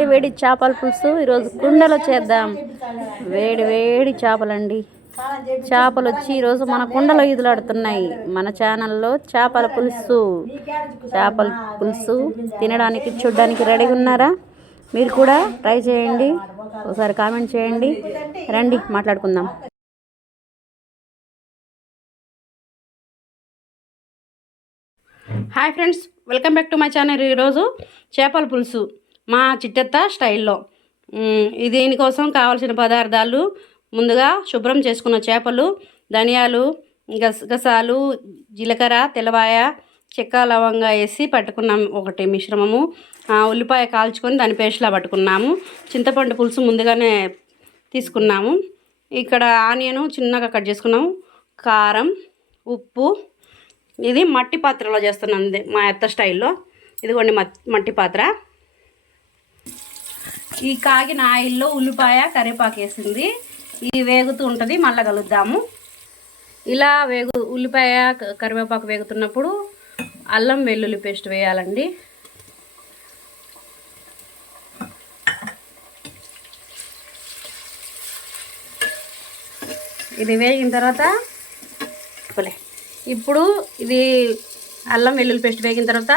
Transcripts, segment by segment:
వేడి వేడి చేపల పులుసు ఈరోజు కుండలో చేద్దాం. వేడి వేడి చేపలండి. చేపలు వచ్చి ఈరోజు మన కుండలో ఈదులాడుతున్నాయి. మన ఛానల్లో చేపల పులుసు. చేపల పులుసు తినడానికి చూడడానికి రెడీగా ఉన్నారా? మీరు కూడా ట్రై చేయండి. ఒకసారి కామెంట్ చేయండి. రండి మాట్లాడుకుందాం. Hi friends welcome back to my channel ఈరోజు చేపల పులుసు. మా చిట్టత్త స్టైల్లో. దీనికోసం కావాల్సిన పదార్థాలు ముందుగా శుభ్రం చేసుకున్న చేపలు ధనియాలు గసగసాలు జీలకర్ర తెల్లవాయ చెక్క లవంగా వేసి పట్టుకున్నాము ఒకటి మిశ్రమము. ఉల్లిపాయ కాల్చుకొని దాని పేస్ట్లా పట్టుకున్నాము. చింతపండు పులుసు ముందుగానే తీసుకున్నాము. ఇక్కడ ఆనియన్ చిన్నగా కట్ చేసుకున్నాము. కారం ఉప్పు. ఇది మట్టి పాత్రలో చేస్తున్నాను మా అత్త స్టైల్లో. ఇదిగోండి మట్- మట్టి పాత్ర. ఈ కాగిన ఆయిల్లో ఉల్లిపాయ కరివేపాకు వేసింది. ఇది వేగుతూ ఉంటుంది మళ్ళీ కలుద్దాము. ఇలా వేగు ఉల్లిపాయ కరివేపాకు వేగుతున్నప్పుడు అల్లం వెల్లుల్లి పేస్ట్ వేయాలండి. ఇది వేగిన తర్వాత ఇప్పుడు ఇది అల్లం వెల్లుల్లి పేస్ట్ వేగిన తర్వాత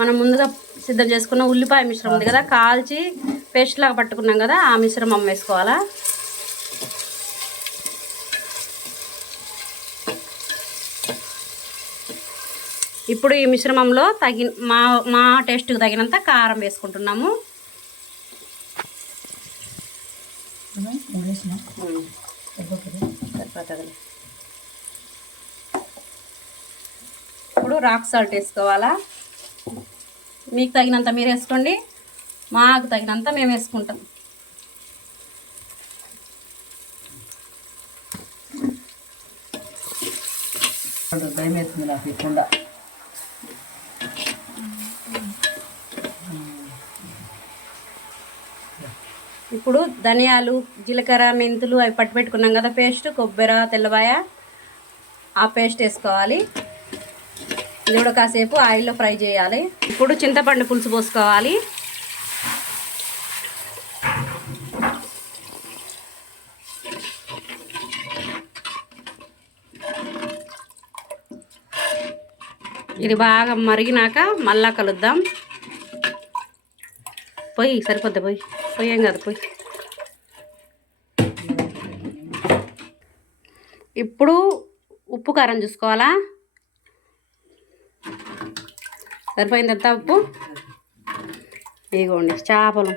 మనం ముందుగా సిద్ధం చేసుకున్న ఉల్లిపాయ మిశ్రమం ఉంది కదా కాల్చి పేస్ట్ లాగా పట్టుకున్నాం కదా ఆ మిశ్రమం వేసుకోవాలా? ఇప్పుడు ఈ మిశ్రమంలో తగిన మా మా టేస్ట్కి తగినంత కారం వేసుకుంటున్నాము. ఇప్పుడు రాక్ సాల్ట్ వేసుకోవాలా? మీకు తగినంత మీరు వేసుకోండి. మాకు తగినంత మేము వేసుకుంటాం. భయం వేస్తుంది నాకు కుండ. ఇప్పుడు ధనియాలు జీలకర్ర మెంతులు అవి పట్టు పెట్టుకున్నాం కదా పేస్ట్ కొబ్బరి తెల్లబాయ ఆ పేస్ట్ వేసుకోవాలి. ఇది కూడా కాసేపు ఆయిల్లో ఫ్రై చేయాలి. ఇప్పుడు చింతపండు పులుసు పోసుకోవాలి. ఇది బాగా మరిగినాక మళ్ళా కలుద్దాం. పోయి సరిపోద్ది పోయి. పోయాం కదా పోయి. ఇప్పుడు ఉప్పు కారం చూసుకోవాలా? సరిపోయింది ఎంత ఉప్పు? ఇదిగోండి చేపలు.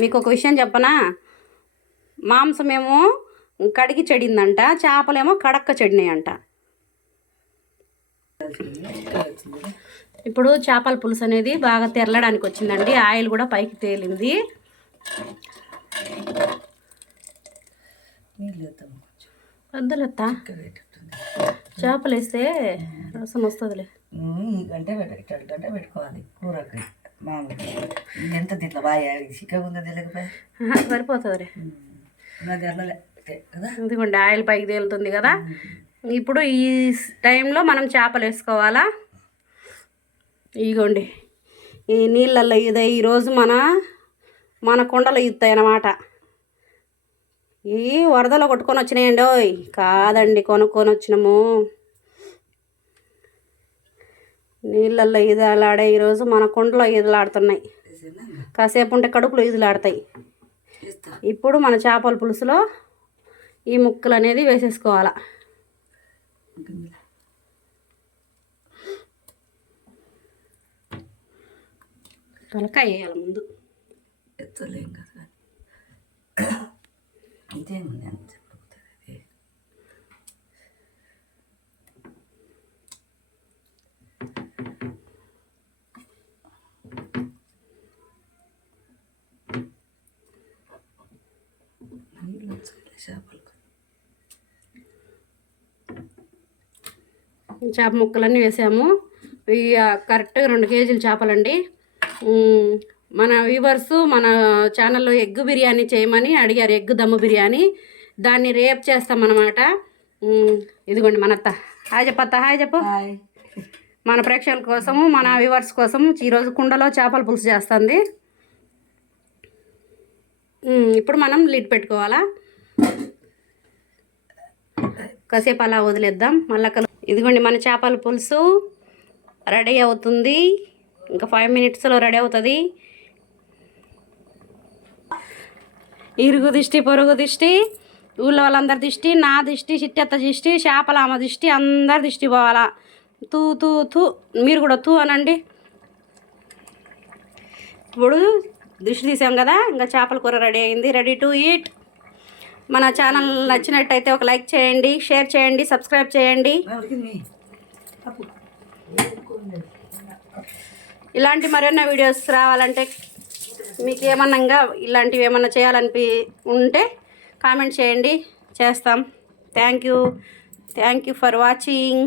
మీకు ఒక విషయం చెప్పనా? మాంసమేమో కడిగి చెడిందంట చేపలేమో కడక్క చెడినాయంట. ఇప్పుడు చేపల పులుసు అనేది బాగా తెరలడానికి వచ్చిందండి. ఆయిల్ కూడా పైకి తేలింది. వద్దులత్తా. చేపలు వేస్తే రసం వస్తుందిలే. ఈ గంట గంట పెట్టుకోవాలి. కూరకి మామూలుగా ఎంత దీంట్లో బాగా చిక్కగా ఉందో తెలియకపోయా అంతే కదా? ఇదిగోండి ఆయిల్ పైకి తేలుతుంది కదా. ఇప్పుడు ఈ టైంలో మనం చేపలు వేసుకోవాలా? ఇదిగోండి ఈ నీళ్ళల్లో ఇదే ఈరోజు మన మన కొండలు ఇస్తాయి అన్నమాట ఈ వరదలో కొట్టుకొని వచ్చినాయండి ఓయ్. కాదండి కొనుక్కొని వచ్చినాము. నీళ్ళల్లో ఈదలాడే ఈరోజు మన కొండలో ఈదలాడుతున్నాయి? కాసేపు ఉంటే కడుపులో ఈదులాడతాయి ఇప్పుడు మన చేపల పులుసులో ఈ ముక్కలు అనేది వేసేసుకోవాలా. తలకాయ వేయాలి ముందు ఎత్తలేం కదా ఇదేముంది అని చెప్పకపోతే నీళ్ళు వచ్చాయి చేప ముక్కలన్నీ వేసాము. కరెక్ట్గా రెండు కేజీలు చేపలండి. మన వ్యూవర్స్ మన ఛానల్లో ఎగ్ బిర్యానీ చేయమని అడిగారు ఎగ్ దమ్ము బిర్యానీ. దాన్ని రేపు చేస్తామన్నమాట. ఇదిగోండి మన అత్త హాయ్ చెప్పత్త హాయ్ చెప్పు. మన ప్రేక్షకుల కోసము మన వ్యూవర్స్ కోసం ఈరోజు కుండలో చేపల పులుసు చేస్తుంది. ఇప్పుడు మనం లిడ్ పెట్టుకోవాలా? కాసేపు అలా వదిలేద్దాం. మళ్ళా ఇదిగోండి మన చేపల పులుసు రెడీ అవుతుంది. ఇంకా ఫైవ్ మినిట్స్లో రెడీ అవుతుంది. ఇరుగు దిష్టి పొరుగు దిష్టి ఊళ్ళో వాళ్ళందరి దిష్టి నా దిష్టి చిట్టెత్త దిష్టి చేపల ఆమె దిష్టి అందరి దిష్టి పోవాలా. తూ తూ తూ. మీరు కూడా తూ అనండి. ఇప్పుడు దిష్టి తీసాం కదా ఇంకా చేపల కూర రెడీ అయింది. రెడీ టు ఈట్ మన ఛానల్ నచ్చినట్టయితే ఒక లైక్ చేయండి షేర్ చేయండి సబ్స్క్రైబ్ చేయండి. ఇలాంటి మరెన్నో వీడియోస్ రావాలంటే మీకు ఏమన్నా ఇలాంటివి ఏమన్నా చేయాలనిపి ఉంటే కామెంట్ చేయండి. చేస్తాం. Thank you thank you for watching